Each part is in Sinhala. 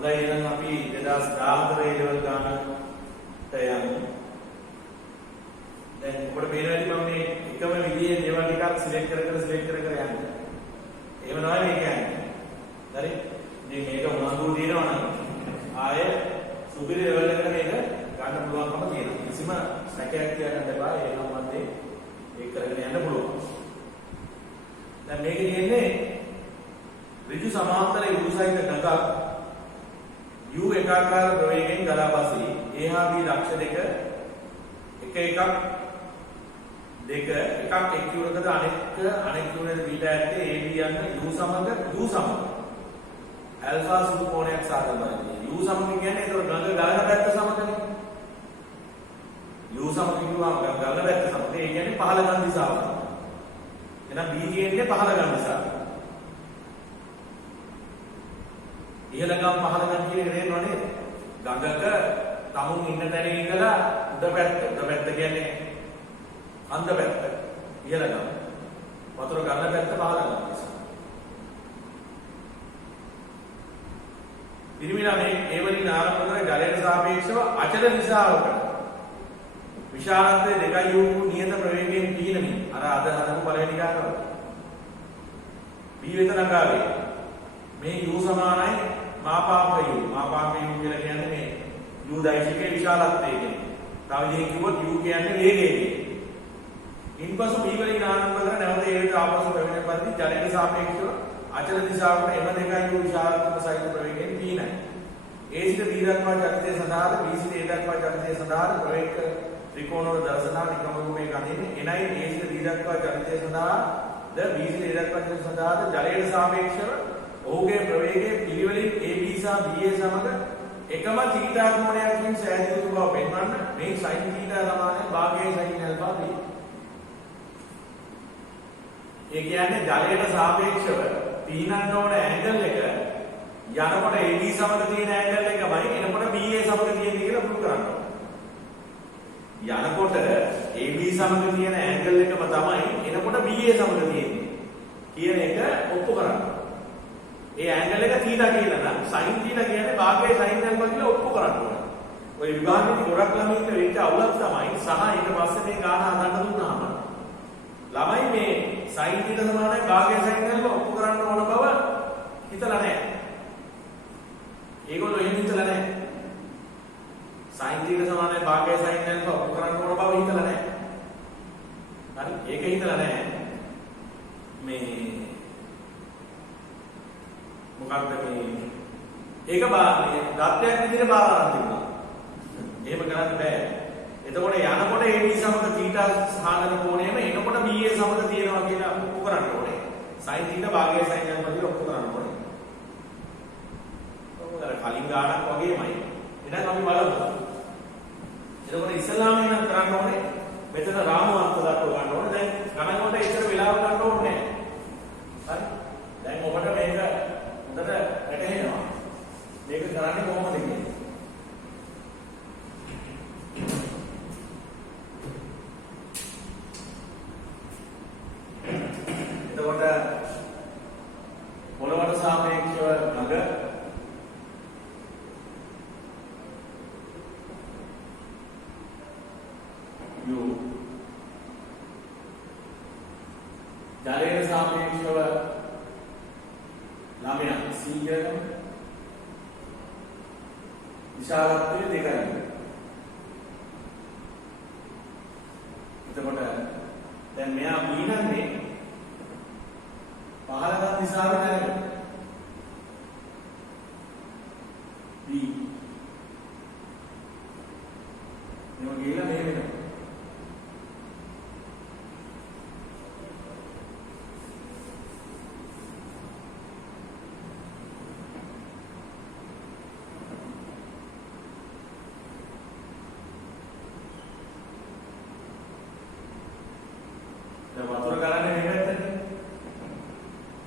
හොඳයි එහෙනම් අපි 2014 ලෙවල් ගන්නට යමු. දැන් ඔබට මේනවාදී මම මේ එකම විදිහේ දේවල් ටිකක් සිලෙක්ට් කර යන්නේ. එහෙම තමයි මේ කියන්නේ. හරි? මේ මේක උනන්දු දිනනවා නම් ආය සුපිරි ලෙවල් එකට මේක ගන්න පුළුවන්කම තියෙනවා. කිසිම සැකයක් තියන්න එපා. ඒ නම් මැදේ ඒක කරගෙන යන්න පුළුවන්. දැන් මේක කියන්නේ ඍජු සමාන්තර ඉරුසයික ගඟක් U එකාකාර ප්‍රවේගයෙන් ගලා බසී. A හා B ලක්ෂ දෙක එකක් එක්යුරකද අනෙක් යුරේද බීටා ඇත්තේ AB යන U සමග ඇල්ෆා සුදු කෝණයක් සාධන බලන්නේ. U සමග කියන්නේ ඒක ගඟ ගලන පැත්ත සමගනේ. U සමග කියුවාම ගඟ ගලන පැත්ත සමග ඒ කියන්නේ පහළ ගන්න දිශාව. එහෙනම් B කියන්නේ පහළ ගන්න දිශාව. ඉහළ ගම් පහළ ගම් කියන එක තේරෙනව නේද? ගඟක තමුන් ඉන්න තැන ඉඳලා උඩ පැත්ත කියන්නේ අන්ද පැත්ත. ඉහළ ගම්. වතුර ගන්න පැත්ත පහළ ගම් නිසා. පිරිමිලා මේ ඒ වලින් ආරම්භ කරන ජලයට සාපේක්ෂව අචල දිශාවකට විශාලත්වය 2 u නියත ප්‍රවේගයෙන් පීනමින් අර අද හදපු පළවෙනි කාරණාව. B වෙත නගාවේ. මේ u සමානයි මාපාංක u. මාපාංක u කියලා කියන්නේ මේ u දෛශිකයේ විශාලත්වය කියන්නේ. තව විදිහකින් කිව්වොත් u කියන්නේ වේගය. ඉන්පසු B වලින් ආරම්භ කරන නැවත ඒ වෙත ආපසු පැමිණෙන පරිදි ජලයට සාපේක්ෂව අචල දිශාවකට එම 2 u විශාලත්වය සහිත ප්‍රවේගයෙන් පීනයි. A සිට B දක්වා චලිතය සඳහා B සිට A දක්වා චලිතය සඳහා ප්‍රවේග ත්‍රිකෝණවල දර්ශනා නිකම රූපේ ගන්නේ. එනයි A සිට B දක්වා චලිතය සඳහා ද B සිට A දක්වා චලිතය සඳහා ජලයට සාපේක්ෂව ඔහුගේ ප්‍රවේගයේ පිළිවෙලින් AB සහ BA සමග එකම θ කෝණයකින් සෑදී යුතු බව පෙන්වන්න මේ sin θ සමානයි භාගයේ sin alpha b. ඒ කියන්නේ ජලයට සාපේක්ෂව පීනන්න ඕන ඇන්ගල් එක යනකොට AB සමග තියෙන ඇන්ගල් එකමයි එනකොට BA සමග තියෙන්නේ කියලා පුරු කරන්න ඕන. යනකොට AB සමග තියෙන ඇන්ගල් එකම තමයි එනකොට BA සමග තියෙන්නේ කියන එක ඔප්පු කරන්න. ඒ ඇන්ගල් එක θ කියලා නම් sin θ කියන්නේ භාගයේ sin alpha කියලා ඔප්පු කරන්න ඕනේ. ඔය විභාගෙදී ගොඩක් ළමින්ට වෙච්ච අවුලක් තමයි සහ ඊට පස්සේ මේ ගාන හදන්න දුන්නාම ළමයි මේ sin θ සමානයි භාගයේ sin alpha ඔප්පු කරන්න ඕන බව හිතලා නැහැ. ඒගොල්ලෝ එහෙම හිතලා නැහැ. sin θ සමානයි භාගයේ sin alpha ඔප්පු කරන්න ඕන බව හිතලා නැහැ. හරි ඒක හිතලා නැහැ. මේ මොකක්ද මේ ඒක මේ දත්යක් විදිහට බාර ගන්න තිබුණා. එහෙම කරන්න බෑ. එතකොට යනකොට AB සමග θ සාධන කෝණයම එනකොට BA සමග තියෙනවා කියලා ඔප්පු කරන්න ඕනේ. sin θ භාගයේ sin alpha කියලා ඔප්පු කරන්න ඕනේ. ඔය කලින් ගානක් වගේමයි. එහෙනම් අපි බලමු. එතකොට ඉස්සලාම නම් කරන්න ඕනේ මෙතන රාමු අර්ථ දක්ව ගන්න ඕනේ. දැන් ගණන් වලට ඉතර වෙලාව ගන්න ඕනේ නැහැ. හරි? දැන් ඔබට මේක හොඳට වැටහෙනවා. මේක කරන්නේ කොහොමද කියන්නේ? එතකොට පොළවට සාපේක්ෂව නග u ජලයට සාපේක්ෂව ළමයා C කියනවා විශාලත්වය 2යි. එතකොට දැන් මෙයා පීනන්නේ පහළ ගන්න දිශාවට යනවා. B එනවා ගිහලා මෙහෙම වෙනවා. වතුර ගලන්නේ මේ පැත්තනේ.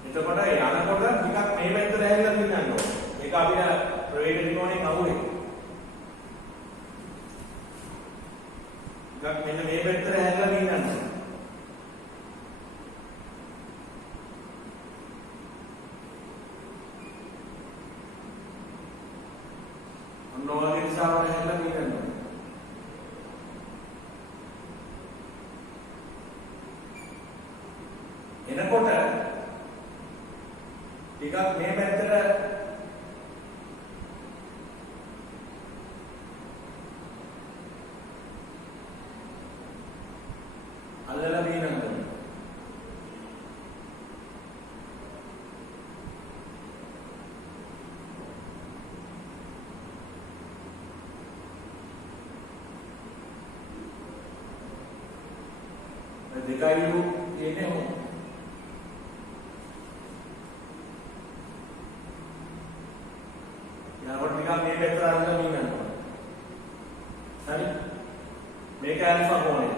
එතකොට යනකොට ටිකක් මේ පැත්තට හැරිලා තියන්න ඕනේ. ඒක අපිට ප්‍රවේග ත්‍රිකෝණයෙන් අහුවේ. ටිකක් මෙන්න මේ පැත්තට හැරිලා තියන්න ඕනේ. එනකොට ටිකක් මේ පැත්තට අල්ලලා බීනන්න. දෙකයි තියෙන්නේ හො. යනකොට නිකන් මේ පැත්තට අල්ලලා බීනන්න. හරි? මේක ඇල්ෆා කෝණය.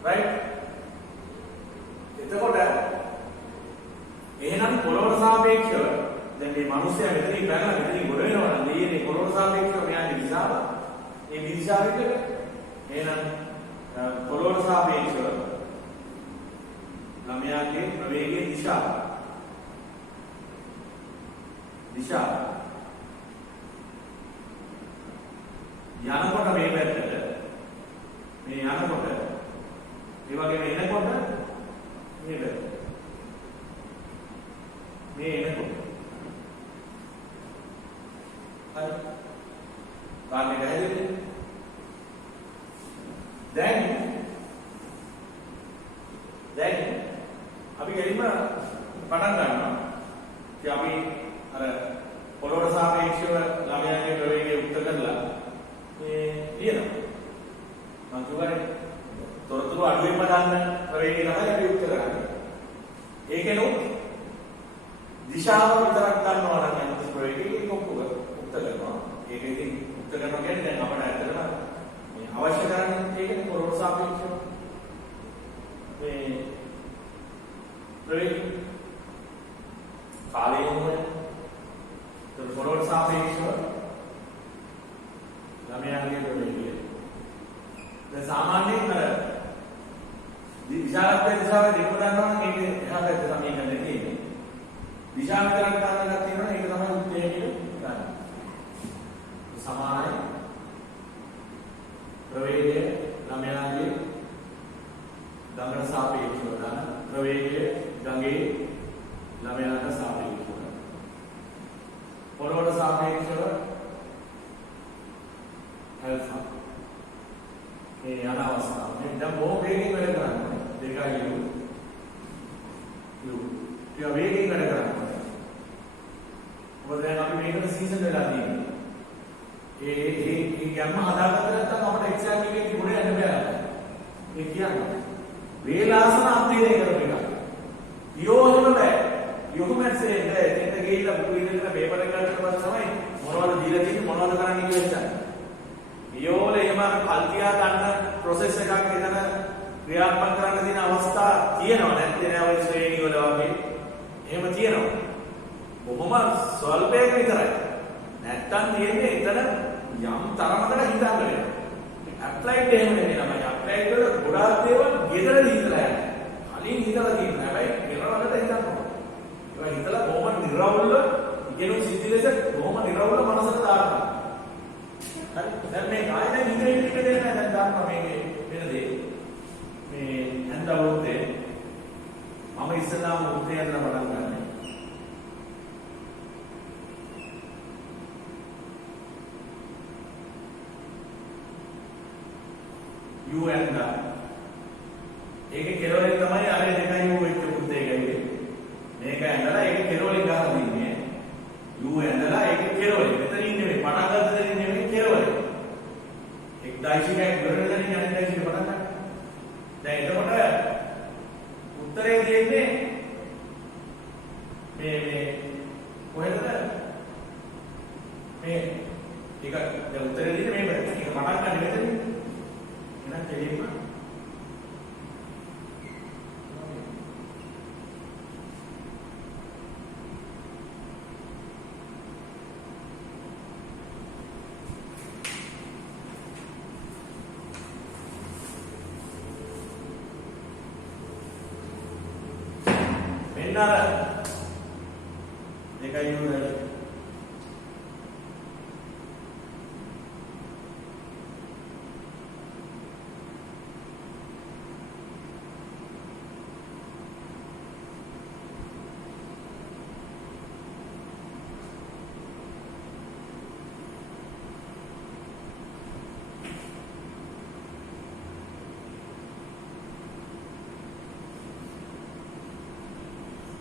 right? එතකොට එහෙනම් පොළොවට සාපේක්ෂව දැන් මේ මිනිස්සයා මෙතනින් පැනලා මෙතනින් ගොඩ වෙනවා නම් දෙයනේ පොළොවට සාපේක්ෂව මෙයාගේ දිශාව මේ දිශාවෙට එහෙනම් පොළොවට සාපේක්ෂව ළමයාගේ ප්‍රවේගයේ දිශාව යනකොට මේ පැත්තට මේ යනකොට ඒ වගේම එනකොට මේ පැත්ත මේ එනකොට හරි කාන්නේ ගහන්නේ දැන් අපි ගෙලින්ම පටන් ගන්නවා. ඉතින් අපි අර පොළොවට සාපේක්ෂව ළමයාගේ ප්‍රවේගය උක්ත කරලා මේ ලියනවා. මම කියවනේ තොරතුරු අඩුවෙන්ම ගන්න ප්‍රවේගය තමයි අපි උක්ත කරන්නේ. ඒකෙනොත් දිශාව විතරක් ගන්නවා නම් යම් ප්‍රවේගයක උක්ත කරනවා. ඒක ඉතින් උක්ත කරනවා කියන්නේ දැන් අපිට ඇත්තටම අවශ්‍ය කරන්නේ ඒකනේ පොළොවට සාපේක්ෂව මේ ප්‍රවේගය කාලය යොමුනේ පොළොවට සාපේක්ෂව ළමයාගේ ප්‍රවේගය දැන් සාමාන්‍යයෙන් අර දිශාවත් දිශාව දෙකම ගන්නවා නම් මේක එහා පැත්ත සමීකරණය තියෙන්නේ දිශාව විතරක් ගන්න එකක් තියෙනවා ඒක තමයි උත්තේ කියන්නේ ගන්න සමානයි ප්‍රවේගය ළමයාගේ ගඟට සාපේක්ෂව ගන්න ප්‍රවේගය ගඟේ ළමයාට සාපේක්ෂව පොළොවට සාපේක්ෂව ඇල්ෆා මේ යන අවස්ථාව මේ දැන් බොහෝ වේගෙන් වැඩ කරන්නේ දෙකයි යු ටික වේගෙන් වැඩ කරන්නේ මොකද දැන් අපි මේකට සීසන් වෙලා තියෙන්නේ ඒ ගැම්ම හදාගත්තට නැත්නම් අපිට එක්සෑම් එකේ තිබුණේ යන්න බෑ. ඒ කියන්නේ වේලාසන අධ්‍යයනය කරපු එක. යෝහෙම බෑ. යෝමැස්සේ එතෙන්ට ගිහිල්ලා බුදු විදිහට පේපර් එක ගන්නට පස්සේ තමයි මොනවද දීලා තියෙන්නේ මොනවද කරන්නේ කියලා හිතන්නේ. යෝලේ එම කල්තියා ගන්න process එකක් එතන ක්‍රියාත්මක කරන්න තියෙන අවස්ථා තියෙනවා නැත්නම් නෑ ඔය ශ්‍රේණි වල වගේ. එහෙම තියෙනවා. බොහොම ස්වල්පයක් විතරයි. නැත්තම් තියෙන්නේ එතන යම් තරමකට හිතාගෙන ඇප්ලයිඩ් එහෙම නෙමෙයි ළමයි ඇප්ලයිඩ් වල ගොඩාක් දේවල් ගෙදරදී හිතලා යන්නේ. කලින් හිතලා තියෙනවා. හැබැයි පෙරවලට හිතන්න ඕන. ඒක හිතලා කොහොමද නිරවුල්ව ඉගෙනුම් සිද්ධි ලෙස කොහොම නිරවුල්ව මනසට දාන්න. හරි. දැන් මේ ආයෙත් හිතේ ටික දෙන්න දැන් දාන්න මේකේ වෙන දේ. මේ හන්දවුත්තේ මම ඉස්සලාම උත්තේ යන පටන් ගන්නවා. U and ඒකේ කෙරවලින් තමයි අර දෙකයි U වෙච්ච පුතේ ගන්නේ. මේක ඇඳලා ඒකේ කෙරවලින් ගහලා තින්නේ. U ඇඳලා ඒකේ කෙරවලින්. මෙතනින් නෙමෙයි පටන් ගන්න දෙන්නේ නෙමෙයි කෙරවලින්. එක් දායිසිකයක් ඉවරලා දැන් අනිත් දායිසික පටන් ගන්න. දැන් එතකොට උත්තරේ දෙන්නේ මේ කොහෙද? මේ ටික දැන් උත්තරේ දෙන්නේ මේ පැත්තට. ඒක පටන් ගන්න මෙතන. එහෙනම් කෙලින්ම මෙන්න දෙකයි උනේ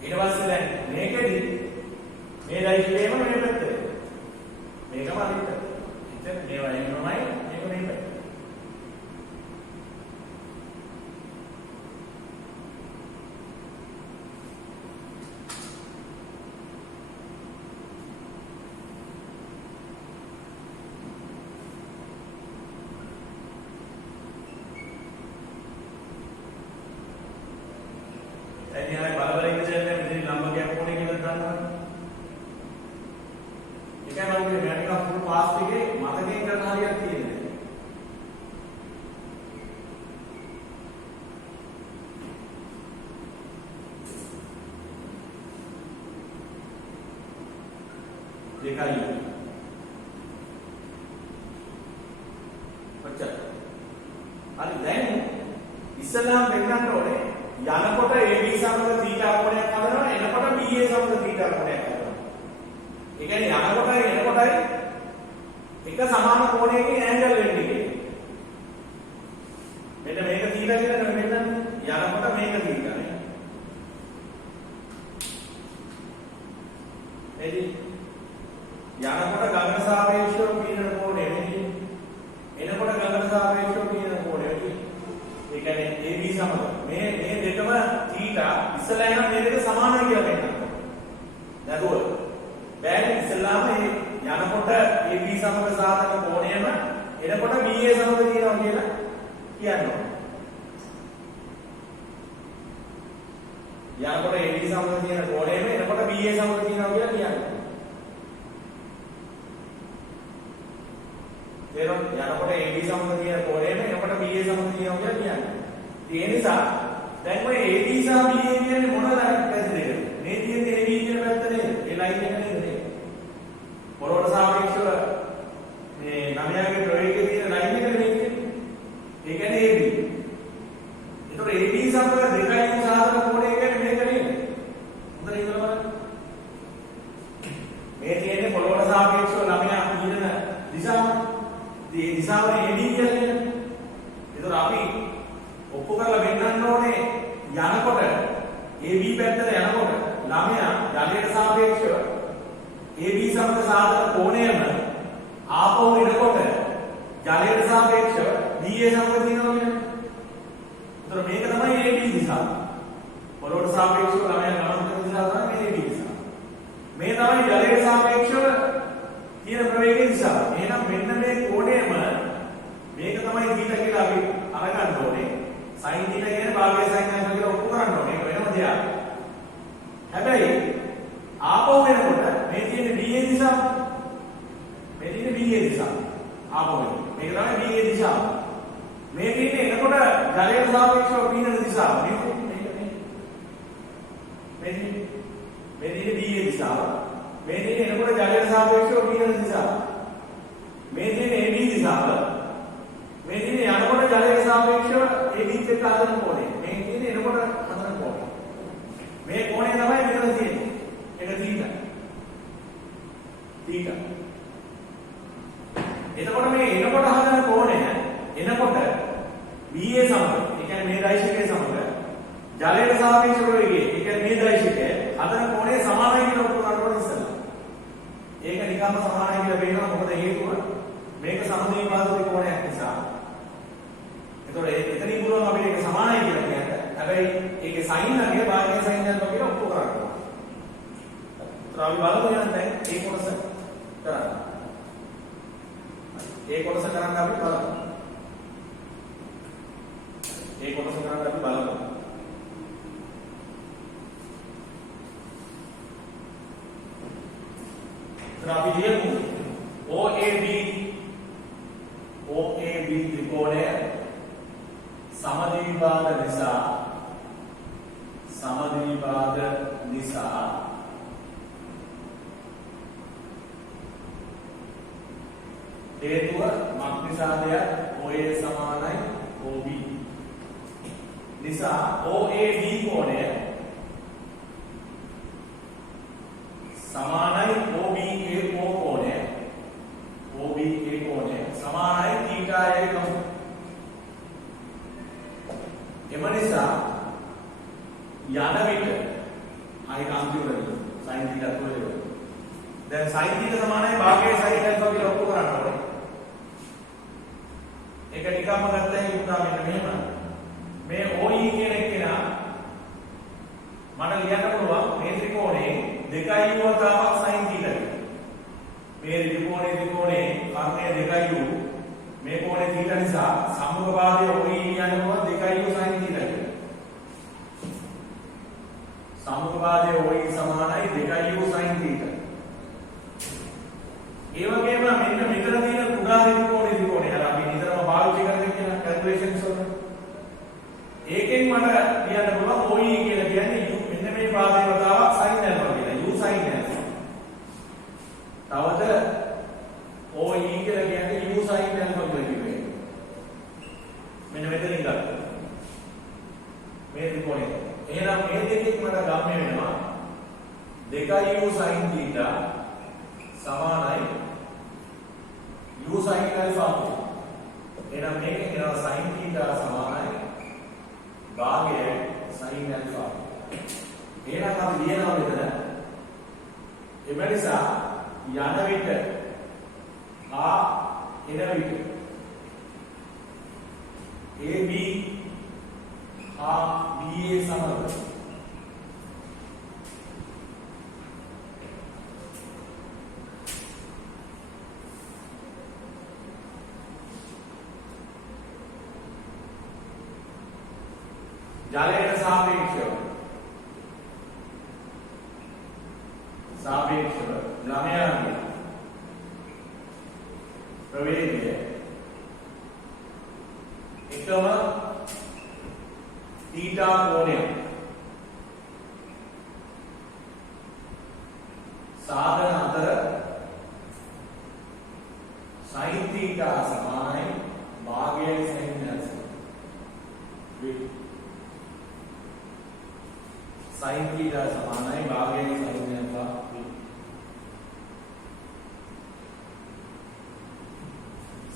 ඊට පස්සේ දැන් මේකෙදි මේ දෛර්ඝ්‍යයම මේ පැත්තේ. මේකම අනිත් පැත්ත. එතන මේවා එන්නමයි මේක මේ පැත්ත. එනිහායි බලවල ඉන්න දෙන්නේ මෙතන ලම්බ ගෑප් කොනේ කියලා දන්නවනේ. ඒකයි මම මේ මැටික ෆුල් පාස් එකේ මතකයෙන් කරන හරියක් තියෙන්නේ. දෙකයි. ඔච්චර. හරි දැන් ඉස්සලාම් වෙන්නට ඕනේ යනකොට AB සමග θ කෝණයක් හදනවා එනකොට BA සමග θ කෝණයක් හදනවා. ඒ කියන්නේ යනකොටයි එනකොටයි එක සමාන කෝණයකින් ඇන්ගල් වෙන්නේ. මෙන්න මේක θ කියලා මෙන්න යනකොට මේක θ නේ. එදි යනකොට ගමන සාපේක්ෂව පීනන කෝණය නෙමෙයි. එනකොට ගමන සාපේක්ෂව පීනන කෝණය නෙමෙයි. ඒ කියන්නේ AB සමග මේ දෙකම θ ඉස්සලා යන මේ දෙක සමානයි කියලා කියනවා. නැතුව බෑනේ ඉස්සලාම මේ යනකොට AB සමග සාධක කෝණයම එනකොට BA සමග තියෙනවා කියලා කියනවා. යනකොට AB සමග තියෙන කෝණයම එනකොට BA සමග තියෙනවා කියලා කියනවා. තේරුම් යනකොට AB සමග තියෙන කෝණයම එනකොට BA සමග තියෙනවා කියලා කියනවා. ඒ නිසා දැන් ඔය AB සහ BA කියන්නේ මොන පැත්තද? මේ තියෙන්නේ AB කියන පැත්ත නේද? ඒ ලයින් එක නේද? පොළොවට සාපේක්ෂව මේ නමයාගේ ප්‍රවේගයේ තියෙන ලයින් එක නෙමෙයි. ඒ කියන්නේ AB. ඒතකොට AB සමග දෙකයි සාධක කෝණය කියන්නේ මේක නේද? හොඳට හිතලා බලන්න. මේ තියෙන්නේ පොළොවට සාපේක්ෂව නමයා පිනන දිශාව. මේ දිශාවනේ AB කියන්නේ. ඒතකොට අපි ඔප්පු කරලා වෙන්නන්න ඕනේ යනකොට AB පැත්තට යනකොට ළමයා ජලයට සාපේක්ෂව AB සමග සාධක කෝණයම ආපහු එනකොට ජලයට සාපේක්ෂව BA සමග තියෙනවා කියන්නේ. ඒතර මේක තමයි AB දිශාව. පොළොවට සාපේක්ෂව ළමයා ගමන් කරන දිශාව තමයි මේ AB දිශාව. මේ තමයි ජලයට සාපේක්ෂව තියෙන ප්‍රවේගයේ දිශාව. එහෙනම් මෙන්න මේ කෝණයම මේක තමයි θ කියලා අපි අරගන්න ඕනේ. sin θ කියන්නේ භාගය sin θ කියලා ඔප්පු කරන්න ඕනේ. ඒක වෙනම දෙයක්. හැබැයි ආපහු වෙනකොට මේ තියෙන BA දිශාව. මේ තියෙන BA දිශාව. ආපහු වෙනවා. මේක තමයි BA දිශාව. මේ තියෙන්නේ එනකොට ජලයට සාපේක්ෂව පීනන දිශාව. මේක මේ තියෙන BA දිශාව. මේ තියෙන එනකොට ජලයට සාපේක්ෂව පීනන දිශාව. මේ තියෙන AB දිශාව. මේ තියෙන යනකොට ජලයට සාපේක්ෂව AB එක්ක හදන කෝණය. මේ තියෙන එනකොට හදන කෝණය. මේ කෝණය තමයි මෙතන තියෙන්නේ. ඒක θ. එතකොට මේ එනකොට හදන කෝණය එනකොට BA සමග, ඒ කියන්නේ මේ දෛශිකය සමග ජලයට සාපේක්ෂව වේගය, ඒ කියන්නේ මේ දෛශිකය හදන කෝණය සමානයි කියලා ඔප්පු කරනවා ඉස්සෙල්ලා. ඒක නිකම්ම සමානයි කියලා වෙනවා. මොකද හේතුව මේක සමදේපාදක කෝණයක් නිසා. ඒතකොට එතනින් පුළුවන් අපිට ඒක සමානයි කියලා කියන්න. හැබැයි ඒකේ sin අගය භාගයේ sin යනවා කියලා ඔප්පු කරනවා. ඒතර අපි බලමු යන දැන් ඒ කොටස කරන්න. ඒ කොටස කරන්න අපි බලමු. ඒ කොටස කරන්න අපි බලමු. ඒතර අපි ලියමු OAB ත්‍රිකෝණය සමද්විභාග නිසා හේතුව මක් නිසාද? OA සමානයි OB නිසා OAB කෝණය සමානයි OBA කෝණය. OBA කෝණය සමානයි θ එකම. එම නිසා යන විට ආයි අන්තිමට sin θ තුනේ. දැන් sin θ සමානයි භාගයේ sin alpha කියලා ඔක්කොම කරන්න ඕනේ. ඒක නිකම්ම ගත්තා හිතුවා මෙන්න මෙහෙම. මේ OE කියන එකේනා මට ලියන්න පුළුවන් මේ ත්‍රිකෝණේ 2u වතාවක් sin θ කියලා. මේ ත්‍රිකෝණේ කර්ණය 2u මේ කෝණේ θ නිසා සම්මුඛ භාගයේ OE ලියන්න පුළුවන් 2u sin θ කියලා. සම්මුඛ භාගයේ OE සමානයි 2u sin θ. ඒ වගේම මෙන්න මෙතන තියෙන කුඩා ත්‍රිකෝණේ අර අපි නිතරම පාවිච්චි කරගෙන කියන කැල්කියුලේෂන්ස් වල ඒකෙන් මට කියන්න පුළුවන් OE කියලා කියන්නේ u මෙන්න මේ පාදයේ වතාවක් sin alpha කියලා u sin alpha. තවද OE කියලා කියන්නේ u sin alpha කියලා කිව්වේ. මෙන්න මෙතනින් ගන්න. මේ ත්‍රිකෝණය. එහෙනම් මේ දෙකෙන් මට ගම්ම වෙනවා 2u sin θ සමානයි u sin alpha. එහෙනම් මේකෙන් එනවා sin θ සමානයි භාගය sin alpha. එහෙනම් අපි ලියනවා මෙතන එම නිසා යන විට ආ එන විට AB BA සමග ජලයට සාපේක්ෂව ළමයාගේ ප්‍රවේගය එකම θ කෝණය සාධන අතර sin θ සමානයි භාගයයි sin alpha. sin θ සමානයි භාගයයි sin alpha.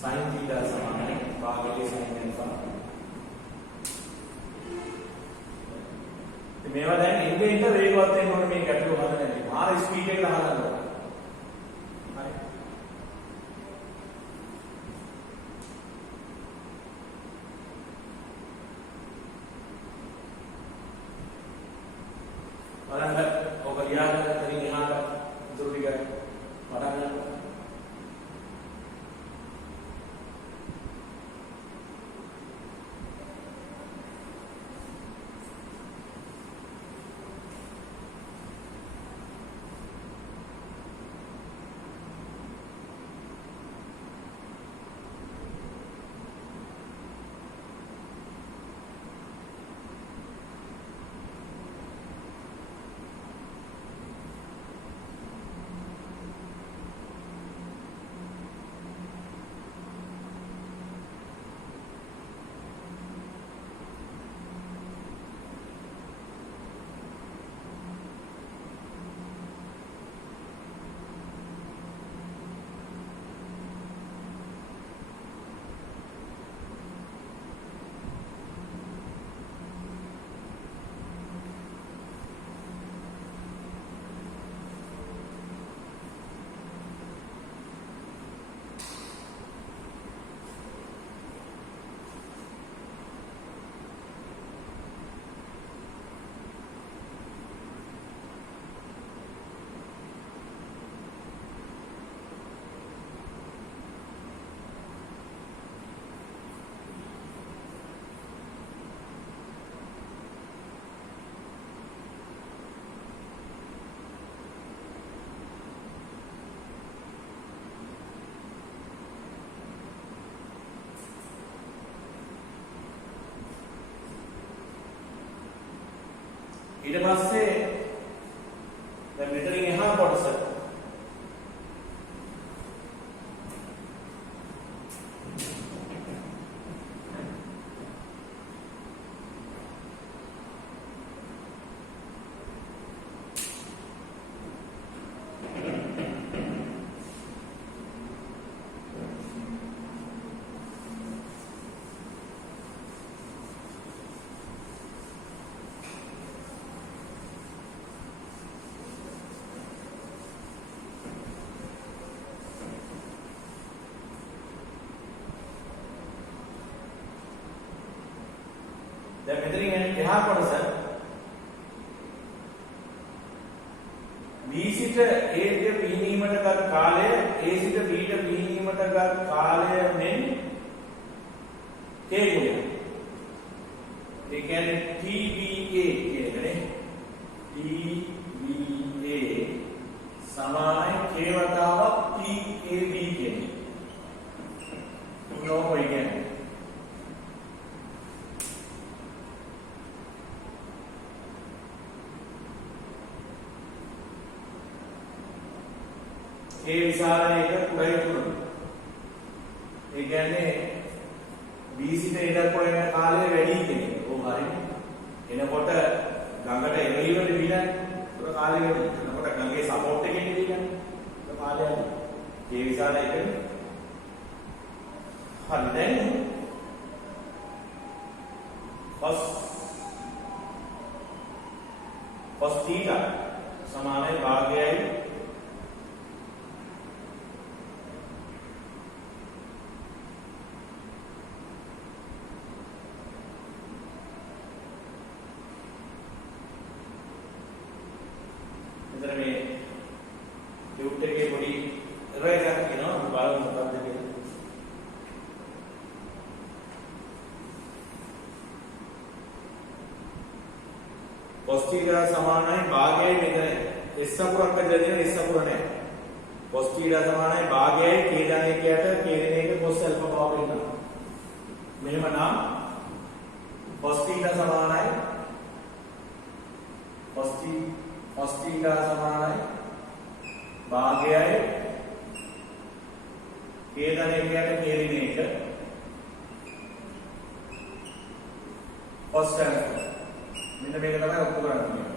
sin θ සමානයි භාගයයි sin alpha. මේවා දැන් ඉන්නේ වේගවත් වෙනකොට මේ ගැටලුව හදන්නේ. මාර ස්පීඩ් එකට හදන්න ඕනේ. හරි. බලන්න ඔබ ලියාගෙන තරින් එහාට ඉතුරු ටික පටන් ගන්න. ඊට පස්සේ දැන් මෙතනින් එහා කොටස දැන් මෙතනින් එහා කොටස B සිට A ට පිහිනීමට ගත් කාලය A සිට B ට පිහිනීමට ගත් කාලය මෙන් K ගුණය. ඒ කියන්නේ TBA කියන එකනේ. TBA සමානයි K වතාවක් TAB කියන්නේ. මොනවද කියන්නේ? ඒ විශාල එක කුඩයි තුනයි. ඒ කියන්නේ B සිට A දක්වා යන කාලය වැඩි කෙනෙක්. ඕක හරිනේ. එනකොට ගඟට එළියට දිවිලා ඒක කාලය වැඩි. එනකොට ගඟේ සපෝට් එකකින් දිවිලා ඒක කාලය වැඩි. ඒ විශාල එක. හරි දැන් cos θ සමානයි භාගයයි මෙතන මේ ලියුට් එකේ පොඩි එරර් එකක් කියනවා අපි බලමු මොකක්ද කියලා. cos θ සමානයි භාගයයි මෙතන s අකුරක් ඇදලා දෙන s අකුර නැහැ. cos θ සමානයි භාගයයි k ධන එකයට k දෙන එක cos alpha බව වෙනවා. මෙහෙම නම් cos θ සමානයි cos θ සමානයි භාගයයි k ධන එකයට k දෙන එක cos alpha. මෙන්න මේක තමයි ඔක්කොම කරන්නේ.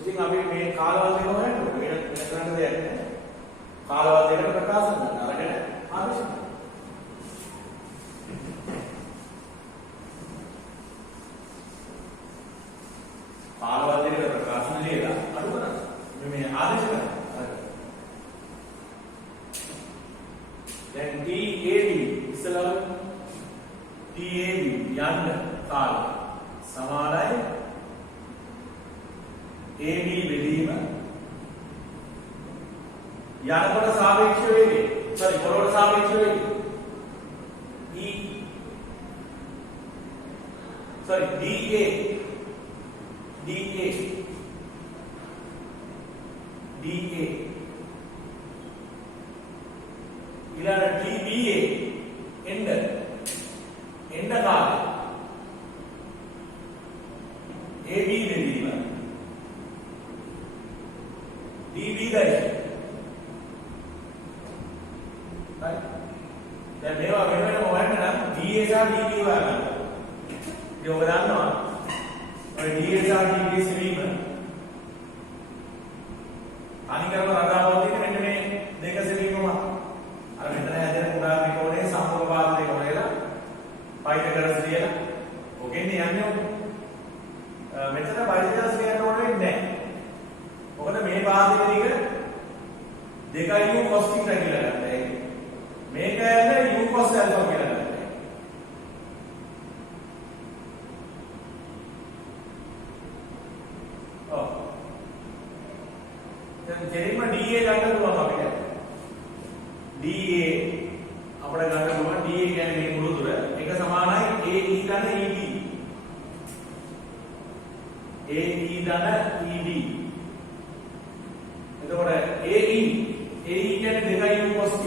ඉතින් අපි මේ කාලවලදී හොයන්න වෙන කරන්න දෙයක් නැහැ. කාලවලදීකට ප්‍රකාශ කරන්න අරගෙන ආදේශ කරන්න. කාලවලදීකට ප්‍රකාශන ලියලා අඩු කරන්න. මේ ආදේශ කරන්න. then TAB ඉස්සලා TAB යන්න කාලය සමානයි AB බෙදීම යනකොට සාපේක්ෂ වේගය පොළොවට සාපේක්ෂ වේගය DA ඊළඟ TBA එන්න කාලය AB බෙදීම DB ගයි. හරි. දැන් මේවා වෙනම හොයන්න නම් DA සහ DB හොයන්න. ඉතින් ඔබ දන්නවා ඔය DA සහ DB සිරීම අනිකරම රටාවල් දෙක මෙන්න මේ දෙක සිරීමම අර මෙතන හැදෙන කුඩා ත්‍රිකෝණයේ සම්මුඛ පාද දෙක වලලා පයිතගරස් ලියලා ඔකෙන්නේ යන්නේ මෙතන පයිතගරස් ලියන්න ඕනේ නැහැ. මොකද මේ පාද දෙක දෙකයි u cos θ කියලා ගත්තා. මේක ඇල්ල u cos alpha කියලා ගත්තා. ඔව්. දැන් කෙලින්ම DA ගන්න පුළුවන් අපිට. DA අපිට ගන්න පුළුවන් DA කියන්නේ මේ මුළු දුර එක සමානයි AE ධන ED. AE ධන ED. එතකොට AE කියන්නේ දෙකයි u cos θ.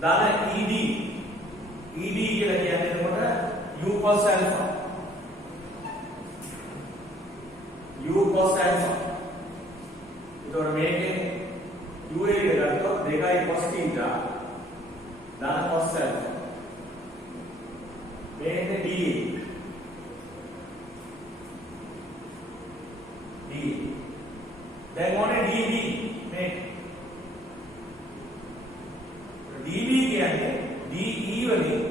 ධන ED කියලා කියන්නේ එතකොට u cos alpha. u cos alpha. එතකොට මේකේ u එකට ගත්තොත් දෙකයි cos θ ධන cos alpha. මේකේ DA දැන් ඕනේ DB මේ DB කියන්නේ DE වලින්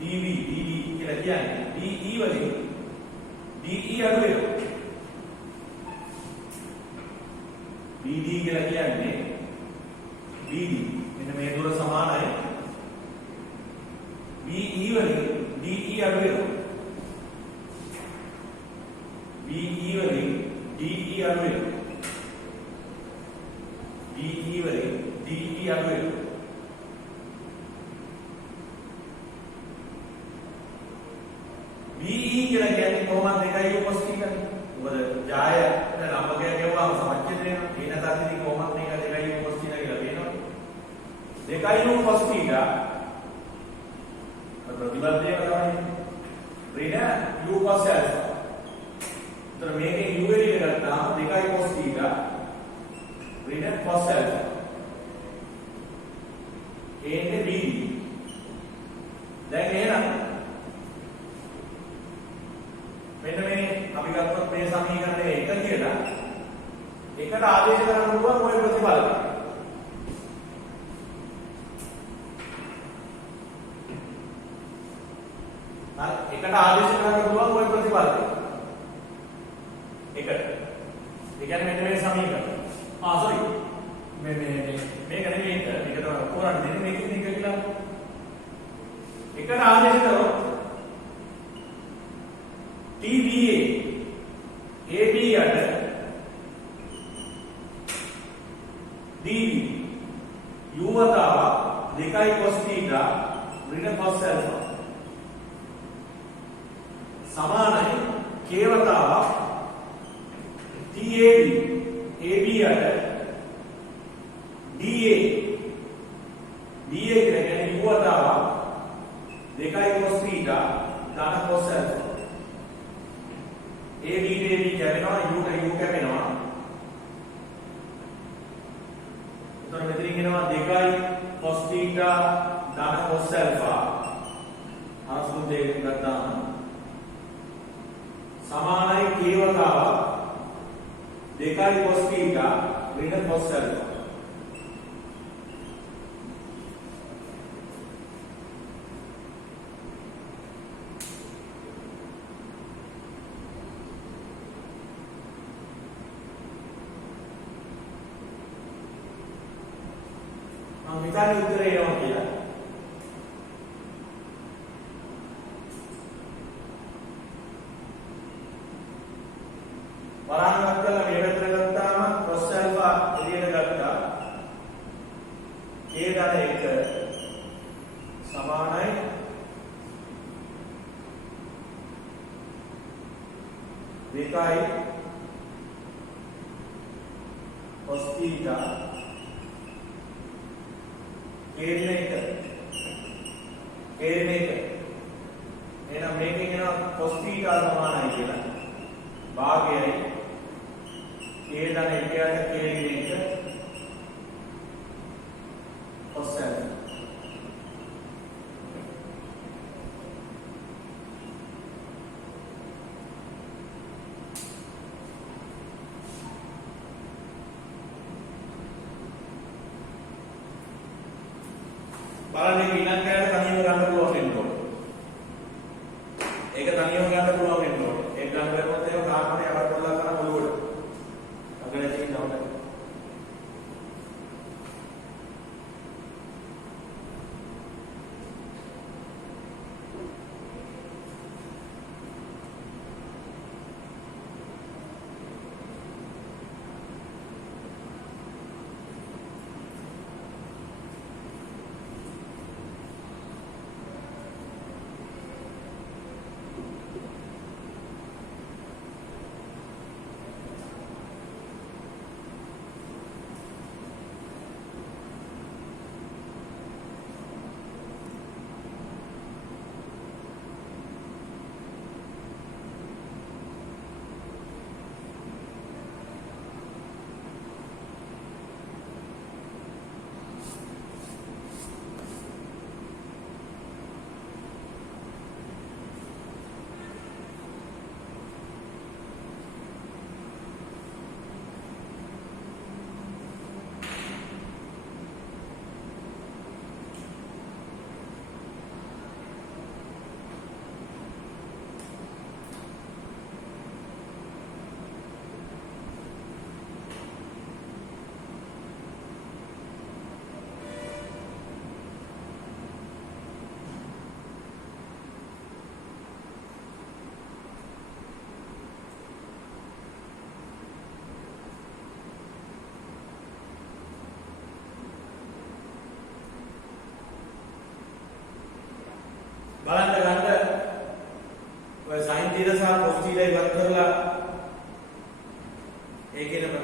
DB කියලා කියන්නේ DE වලින් DE අඩු වෙනවා. BD කියලා කියන්නේ BD මෙන්න මේ දුර සමානයි BE වලින් DE අඩු වෙනවා BE වලින් DE අඩු වෙනවා BE වලින් DE අඩු වෙනවා BE කියලා කියන්නේ කොහොමද දෙකයි උපස්ථිත කරන්නේ මොකද ජාය ලම්බකය කියවම සමච්ඡේද වෙනවා ඒ නැත්නම් ඉතින් කොහොමද මේක දෙකයි උපස්ථිත කියලා කියනවා දෙකයි උපස්ථිත प्रतिबद्धය තමයි ඍණ u cos alpha. උතර මේකේ u එළියට ගත්තාම 2 cos theta ඍණ cos alpha. එන්නේ b. දැන් එහෙනම් මෙන්න මේ අපි ගත්තොත් මේ සමීකරණය 1 කියලා එකට ආදේශ කරන්න පුළුවන් ওই ප්‍රතිඵල. එකට ආදේශ කරන්න පුළුවන් ওই ප්‍රතිපල. එකට. ඒ කියන්නේ මෙන්න මේ සමීකරණ. sorry. මේක නෙමෙයි ඒක. ඒක තමයි කොරන්න දෙන්නේ මේක කියලා. එකට ආදේශ කරොත් TBA AB යට DB u වතාව 2 cos theta ඍණ cos alpha සමානයි k වතාවක් TAB AB යට DA කියන්නේ u වතාවක් 2 cos theta ධන cos alpha AB කැපෙනවා u කැපෙනවා උතන මෙතනින් එනවා 2 cos theta ධන cos alpha අරසුන් දෙක ගත්තාම සමානයි k වතාවක් 2 cos theta ඍණ cos alpha මම හිතන්නේ උත්තරේ එනවා කියලා වරාණක් කරලා මේ පැත්තට ගත්තාම cos alpha එළියට ගත්තා k ධන 1 සමානයි දෙකයි cos theta k ධන 1 එහෙනම් මේකෙන් එනවා cos theta සමානයි කියලා භාගයයි k ධන 1 යට k ධන 1 cos alpha බලන්න ඊළඟට තනියම ගන්න පුළුවන් වෙනකොට ඒක තනියම ගන්න පුළුවන් වෙනකොට ඒක ගන්න බැරුවොත් ඒක කාර්මනේ යවන්න පුළුවන් කරන ඔළුවට අගලේ තියෙන නෝන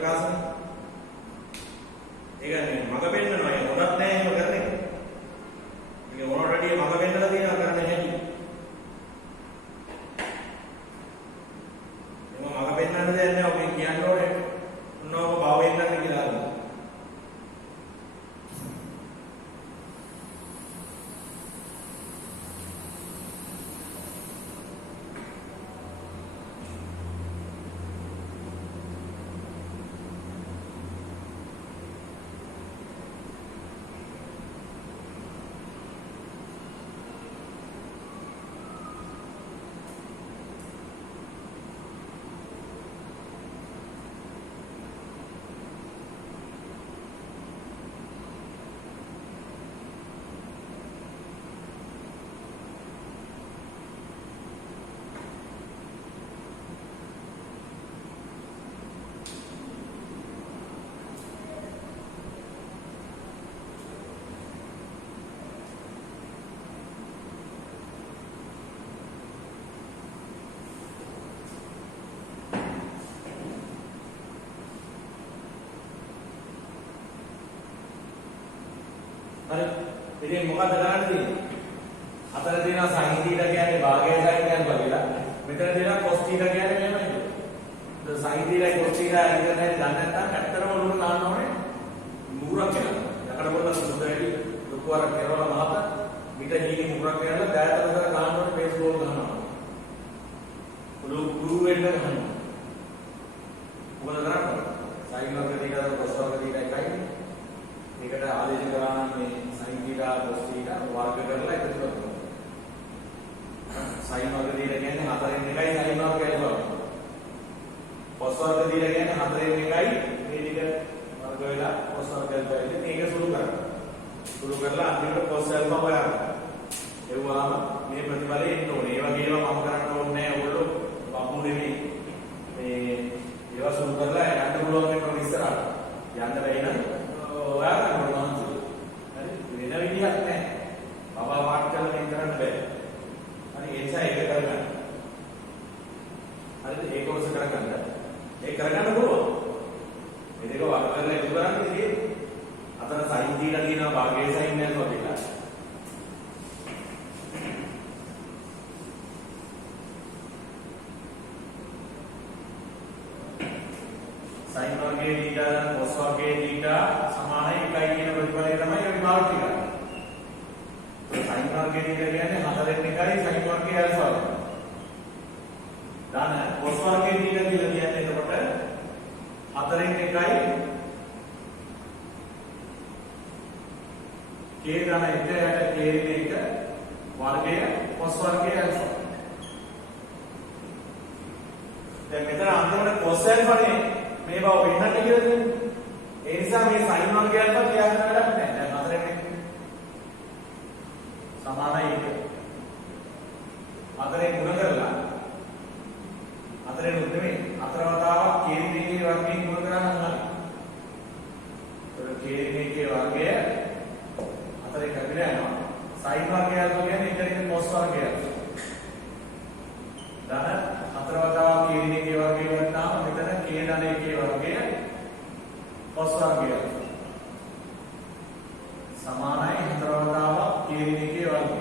ප්‍රකාශන. ඒ කියන්නේ මග පෙන්නනවා. ඒක හොඳක් නෑ එහෙම කරන එක. මේක ඕනටඩි මග පෙන්නලා තියෙනවා කරන්නේ නැහැ. එම මග පෙන්නන්න දෙයක් නෑ. ඔබ කියන්න ඕනේ. ඔන්නෝක භාවයෙන් ගන්න කියලා හදනවා. හරි. ඉතින් මොකද කරන්න තියෙන්නේ? අතන තියෙනවා sin θ කියන්නේ භාගය sin යනවා කියලා. මෙතන තියෙනවා cos θ කියන්නේ මෙහෙමයි. ඒ sin θ cos θ ඉගෙන ගන්න නැත්නම් ඇත්තටම ඔළුවට දාන්න ඕනේ මුහුරක් කියලා. යකඩ පොල්ල සුදු වැඩි දුක්වර කෙරවල මහත මිට ජීනි මුහුරක් කරලා දැයතර කර ගන්න ඕනේ බේස් බෝල් ගන්නවා. උළු වෙන්න ගන්නවා. මොකද කරන්නේ? sin වර්ග θ cos වර්ග θ එකයි. මේකට ආදේශ කරා නම් මේ sin θ cos θ වර්ග කරලා එකතු කරනවා. sin වර්ග θ කියන්නේ 4න් 1යි sin වර්ගය කරනවා. cos වර්ග θ කියන්නේ 4න් 1යි මේ ටික වර්ග වෙලා cos වර්ගය වෙන්නේ. මේක සුළු කරනවා. සුළු කරලා අන්තිමට cos alpha හොයන්න. එවුවාම මේ ප්‍රතිඵලෙ එන්න ඕනේ. ඒ වගේ ඒවා මම කරන්න ඕනේ නැහැ. ඔයගොල්ලෝ වපු නෙමෙයි. මේ ඒවා සුළු කරලා යන්න පුළුවන් වෙනවා ඉස්සරහට. යන්න බැරි නම් ඔයාලා කරනවා හරි වෙන විදිහක් නැහැ. බබා වාට් කරලා මේක කරන්න බෑ. හරි ඒ නිසා ඒක කරගන්න. හරිද? ඒක ඔස්ස කරගන්න. ඒක කරගන්න පුළුවන්. මේ දෙක වර්ග කරලා ඉතුරු කරන්නේ ඉතින් අතන sin θ තියෙනවා භාගයේ sin යනවා කියලා. sin වර්ගයේ θ cos වර්ගයේ θ සමානයි 1 කියන ප්‍රතිඵලය තමයි අපි පාවිච්චි කරන්නේ. ඒ sin වර්ගයේ θ කියන්නේ 4න් 1යි sin වර්ගයේ alpha එක. දාන cos වර්ගයේ θ කියලා කියන්නේ එතකොට 4න් 1යි k දාන 1 යට k රින 1 වර්ගය cos වර්ගයේ alpha. දැන් මෙතන අන්තිමට cos alpha නේ මේ බව වෙන්නට කියලා දෙන්නේ. ඒ නිසා මේ sin වර්ගයන්වත් තියාගන්න වැඩක් නැහැ. දැන් 4න් 1 සමානයි 1. 4න් ගුණ කරලා 4න් උත් නෙමෙයි 4 වතාවක් k රින 1 වර්ගයෙන් ගුණ කරා නම් හරි. ඒක k රින 1 වර්ගය 4න් කැපිලා යනවා. sin වර්ගය කියන්නේ 1 රින cos වර්ගය. දාන 4 වතාවක් k රින 1 වර්ගය වුණාම මෙතන k දාන 1 වර්ගය cos වර්ගය සමානයි 4 වතාවක් k රින 1 වර්ගය.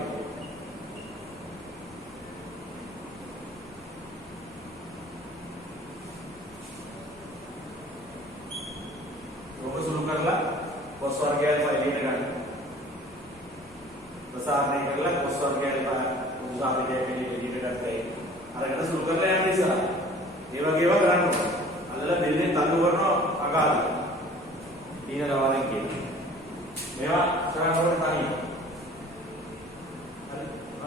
ඔබ සුළු කරලා cos වර්ගය එළියට ගන්න. ප්‍රසාරණය කරලා cos වර්ගය උදාහරණයක් එළියට ගන්නයි. අරකට සුළු කරලා යන්න ඉස්සරහ. ඒ වගේ ඒවා කරන්න ඕනේ. අදලා දෙන්නේ තල්ලු කරනවා අගාධ. ඊන ලවණෙන් කියන්නේ. මේවා කරන්න ඕනේ තනියම. හරි.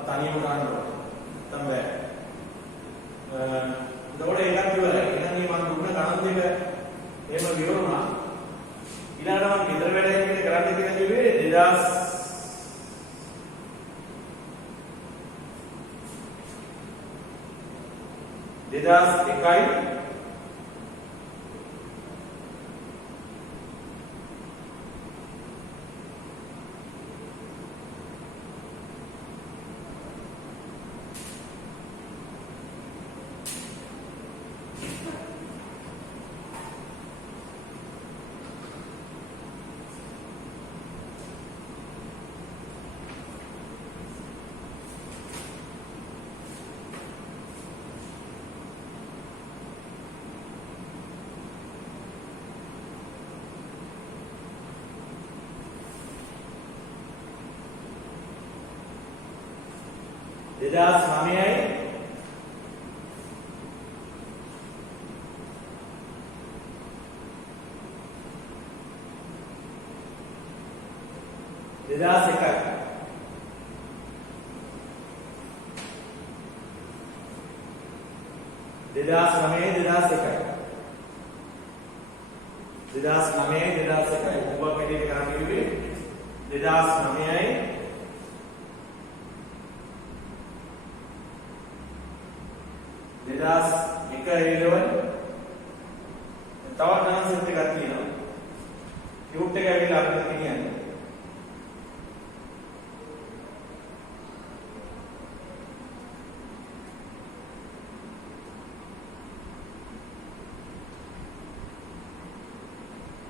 තනියම කරන්න ඕනේ. නැත්නම් බෑ. එතකොට ඒකත් ඉවරයි. එහෙනම් මේ මම දුන්න ගණන් දෙක එහෙම විවරුණා. ඊළඟට මම ගෙදර වැඩ එකේ කරන්න කියලා කිව්වේ 2001යි 2009යි 2001යි 2009යි හොම්වර්ක් එකේ කරන්න කිව්වේ 2009යි 2001 A-level තවත් ගණන් සෙට් එකක් තියෙනවා. ටියුට් එක ඇවිල්ලා අපිට කියන්නේ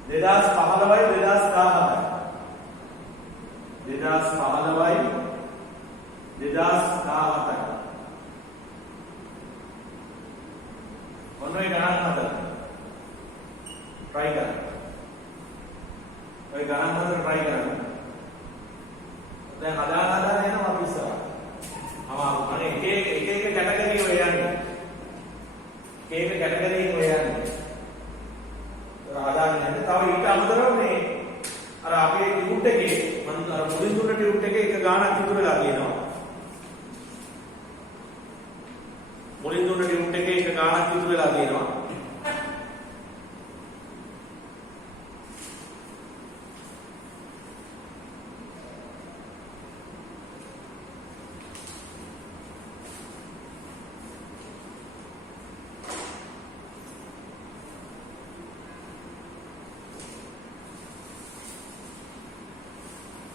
2015යි 2017යි ඔන්න ඔය ගණන් හතර try කරන්න. ඔය ගණන් හතර try කරන්න. දැන් හදාගන්න යනවා අපි ඉස්සරහ. අනේ එක කැටගරි ඔය යන්නේ. එක කැටගරි ඔය යන්නේ. හදාගෙන යන්න. තව ඊට අමතරව මේ අර අපේ ටියුට් එකේ මම අර මුලින් දුන්න ටියුට් එකේ එක ගාණක් ඉතුරු වෙලා තියෙනවා. මුලින් දුන්න ටියුට් එකේ එක ගාණක් ඉතුරු වෙලා තියෙනවා.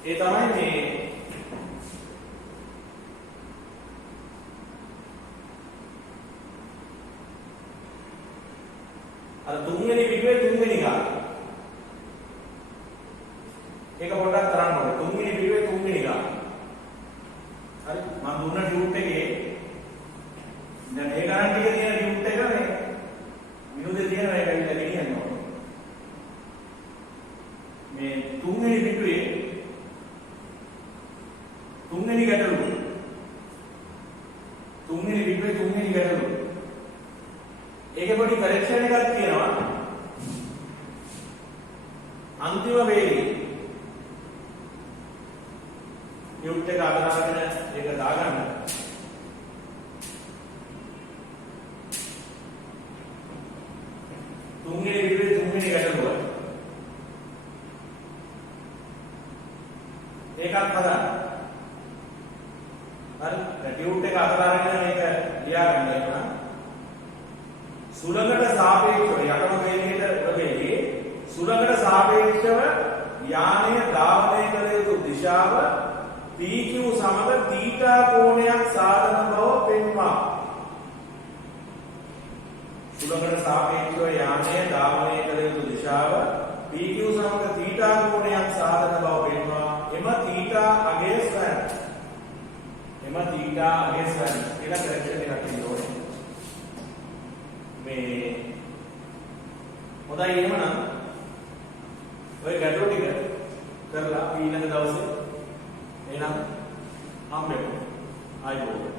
ඒ තමයි මේ අර තුන්වෙනි පිටුවේ තුන්වෙනි ගාන. ඒක පොඩ්ඩක් කරන්න ඕනේ. තුන්වෙනි පිටුවේ තුන්වෙනි ගාන. හරි මම දුන්න ටියුට් එකේ දැන් මේ ගණන් ටික තියෙන ටියුට් එක මේ විනෝදේ තියෙන එක ඉඳලා ගෙනියන්න ඕනේ. මේ තුන්වෙනි පිටුවේ තුන්වෙනි ගැටලුව. තුන්වෙනි පිටුවේ තුන්වෙනි ගැටලුව. ඒකේ පොඩි කරෙක්ෂන් එකක් තියෙනවා. අන්තිම වේලේ ටියුට් එක අදහගෙන ඒක දාගන්න. තුන්වෙනි පිටුවේ තුන්වෙනි ගැටලුව. ඒකත් හදන්න. හරි ටියුට් එක අතර අරගෙන මේක ලියා ගන්න එනවා. සුළඟට සාපේක්ෂව යටම වේගයට උඩගෙයි සුළඟට සාපේක්ෂව යානය ධාවනය කළ යුතු දිශාව PQ සමග θ කෝණයක් සාධන බව පෙන්වා. සුළඟට සාපේක්ෂව යානය ධාවනය කළ යුතු දිශාව PQ සමග θ කෝණයක් සාධන බව පෙන්වා. එම θ අගය ස්වයං එම θ අගය ස්වයං කියලා කරෙක්ෂන් එකක් තියෙනවා. මේ හොඳයි එහෙමනම් ඔය ගැටලු ටික කරලා ඊළඟ දවසේ එනම් හම්බෙමු. ආයිබෝවන්.